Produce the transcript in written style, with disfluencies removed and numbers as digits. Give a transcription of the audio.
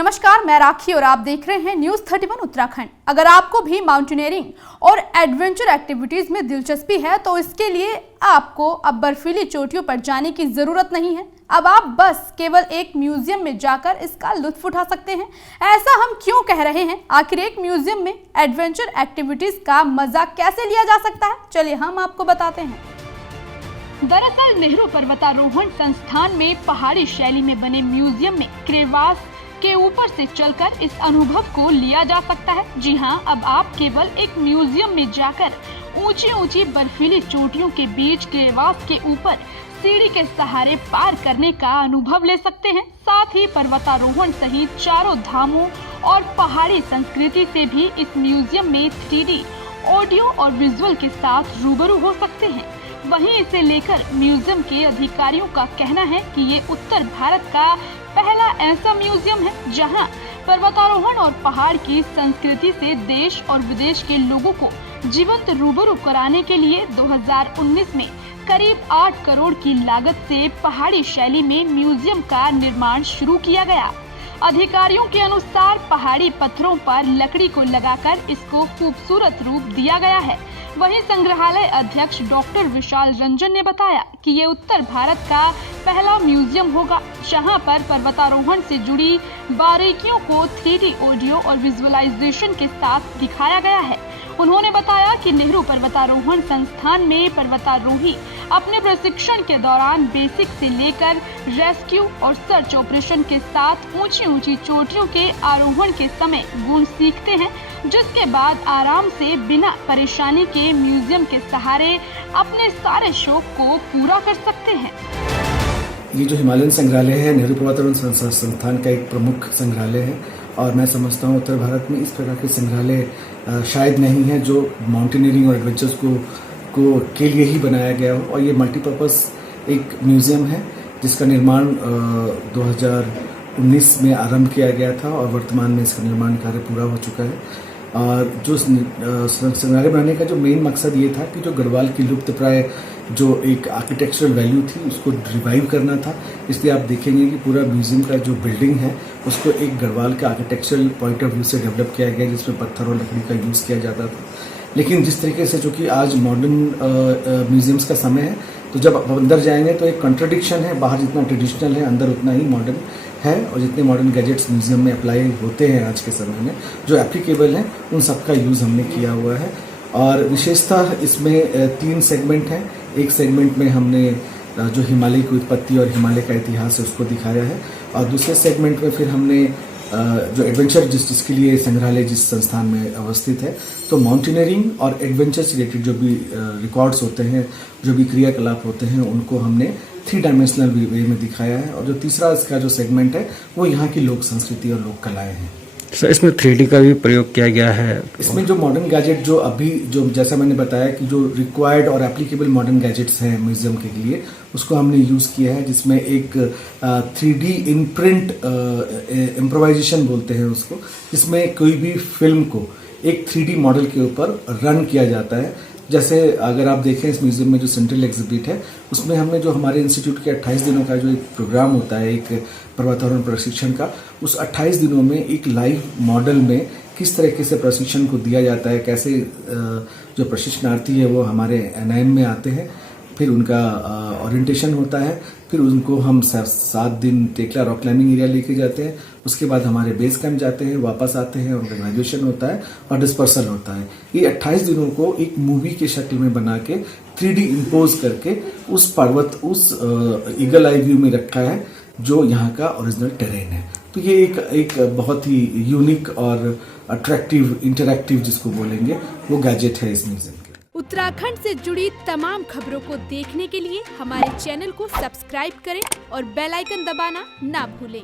नमस्कार, मैं राखी और आप देख रहे हैं न्यूज़ 31 उत्तराखंड। अगर आपको भी माउंटेनियरिंग और एडवेंचर एक्टिविटीज में दिलचस्पी है तो इसके लिए आपको अब बर्फीली चोटियों पर जाने की जरूरत नहीं है। अब आप बस केवल एक म्यूजियम में जाकर इसका लुत्फ उठा सकते हैं। ऐसा हम क्यों कह रहे हैं? आखिर एक म्यूजियम में एडवेंचर एक्टिविटीज का मजा कैसे लिया जा सकता है, चलिए हम आपको बताते हैं। दरअसल नेहरू पर्वतारोहण संस्थान में पहाड़ी शैली में बने म्यूजियम में क्रेवास के ऊपर से चलकर इस अनुभव को लिया जा सकता है। जी हाँ, अब आप केवल एक म्यूजियम में जाकर ऊंची ऊंची बर्फीली चोटियों के बीच क्रेवास के ऊपर सीढ़ी के सहारे पार करने का अनुभव ले सकते हैं। साथ ही पर्वतारोहण सहित चारों धामों और पहाड़ी संस्कृति से भी इस म्यूजियम में 3D ऑडियो और विजुअल के साथ रूबरू हो सकते हैं। वहीं इसे लेकर म्यूजियम के अधिकारियों का कहना है कि ये उत्तर भारत का पहला ऐसा म्यूजियम है जहां पर्वतारोहण और पहाड़ की संस्कृति से देश और विदेश के लोगों को जीवंत रूबरू कराने के लिए 2019 में करीब 8 करोड़ की लागत से पहाड़ी शैली में म्यूजियम का निर्माण शुरू किया गया। अधिकारियों के अनुसार पहाड़ी पत्थरों पर लकड़ी को लगाकर इसको खूबसूरत रूप दिया गया है। वहीं संग्रहालय अध्यक्ष डॉक्टर विशाल रंजन ने बताया कि ये उत्तर भारत का पहला म्यूजियम होगा जहां पर पर्वतारोहण से जुड़ी बारीकियों को 3D ऑडियो और विजुअलाइजेशन के साथ दिखाया गया है। उन्होंने बताया कि नेहरू पर्वतारोहण संस्थान में पर्वतारोही अपने प्रशिक्षण के दौरान बेसिक से लेकर रेस्क्यू और सर्च ऑपरेशन के साथ ऊंची ऊंची चोटियों के आरोहण के समय गुण सीखते हैं, जिसके बाद आराम से बिना परेशानी के म्यूजियम के सहारे अपने सारे शौक को पूरा कर सकते हैं। ये जो हिमालयन संग्रहालय है नेहरू पर्वतारोहण संस्थान का एक प्रमुख संग्रहालय है और मैं समझता हूँ उत्तर भारत में इस प्रकार के संग्रहालय शायद नहीं है जो माउंटेनियरिंग और एडवेंचर्स को के लिए ही बनाया गया हो। और ये मल्टीपर्पज़ एक म्यूजियम है जिसका निर्माण 2019 में आरंभ किया गया था और वर्तमान में इसका निर्माण कार्य पूरा हो चुका है। और जो संग्रहालय बनाने का जो मेन मकसद ये था कि जो गढ़वाल की लुप्त प्राय जो एक आर्किटेक्चरल वैल्यू थी उसको रिवाइव करना था। इसलिए आप देखेंगे कि पूरा म्यूजियम का जो बिल्डिंग है उसको एक गढ़वाल के आर्किटेक्चरल पॉइंट ऑफ व्यू से डेवलप किया गया जिसमें पत्थर और लकड़ी का यूज़ किया जाता था। लेकिन जिस तरीके से जो कि आज मॉडर्न म्यूजियम्स का समय है तो जब आप अंदर जाएंगे तो एक कॉन्ट्रडिक्शन है, बाहर जितना ट्रेडिशनल है अंदर उतना ही मॉडर्न है। और जितने मॉडर्न गैजेट्स म्यूजियम में अप्लाई होते हैं आज के समय में जो एप्लीकेबल हैं उन सब का यूज़ हमने किया हुआ है। और विशेषतः इसमें 3 सेगमेंट हैं। एक सेगमेंट में हमने जो हिमालय की उत्पत्ति और हिमालय का इतिहास है उसको दिखाया है और दूसरे सेगमेंट में फिर हमने जो एडवेंचर जिसके लिए संग्रहालय जिस संस्थान में अवस्थित है तो माउंटेनियरिंग और एडवेंचर से रिलेटेड जो भी रिकॉर्ड्स होते हैं, जो भी क्रियाकलाप होते हैं उनको हमने 3 डायमेंशनल वे में दिखाया है। और जो तीसरा इसका जो सेगमेंट है वो यहाँ की लोक संस्कृति और लोक कलाएँ हैं। सर, इसमें 3D का भी प्रयोग किया गया है। इसमें जो मॉडर्न गैजेट जो अभी जो जैसा मैंने बताया कि जो रिक्वायर्ड और एप्लीकेबल मॉडर्न गैजेट्स हैं म्यूजियम के लिए उसको हमने यूज़ किया है, जिसमें एक 3D इन प्रिंट इम्प्रोवाइजेशन बोलते हैं उसको, जिसमें कोई भी फिल्म को एक 3D मॉडल के ऊपर रन किया जाता है। जैसे अगर आप देखें इस म्यूजियम में जो सेंट्रल एग्जिबिट है उसमें हमने जो हमारे इंस्टीट्यूट के 28 दिनों का जो एक प्रोग्राम होता है एक पर्वतारोहण प्रशिक्षण का, उस 28 दिनों में एक लाइव मॉडल में किस तरीके से प्रशिक्षण को दिया जाता है, कैसे जो प्रशिक्षणार्थी है वो हमारे NIM में आते हैं, फिर उनका ओरिएंटेशन होता है, फिर उनको हम 7 दिन टेकला रॉक क्लाइंबिंग एरिया लेके जाते हैं, उसके बाद हमारे बेस कैंप जाते हैं, वापस आते हैं, उनका ग्रेजुएशन होता है और डिस्पर्सल होता है। ये 28 दिनों को एक मूवी के शक्ल में बना के 3D इम्पोज करके उस पर्वत उस ईगल आई व्यू में रखा है जो यहाँ का ओरिजिनल टेरेन है। तो ये एक बहुत ही यूनिक और अट्रैक्टिव इंटरैक्टिव जिसको बोलेंगे वो गैजेट है इस म्यूजियम के। उत्तराखंड से जुड़ी तमाम खबरों को देखने के लिए हमारे चैनल को सब्सक्राइब करें और बेल आइकन दबाना ना भूलें।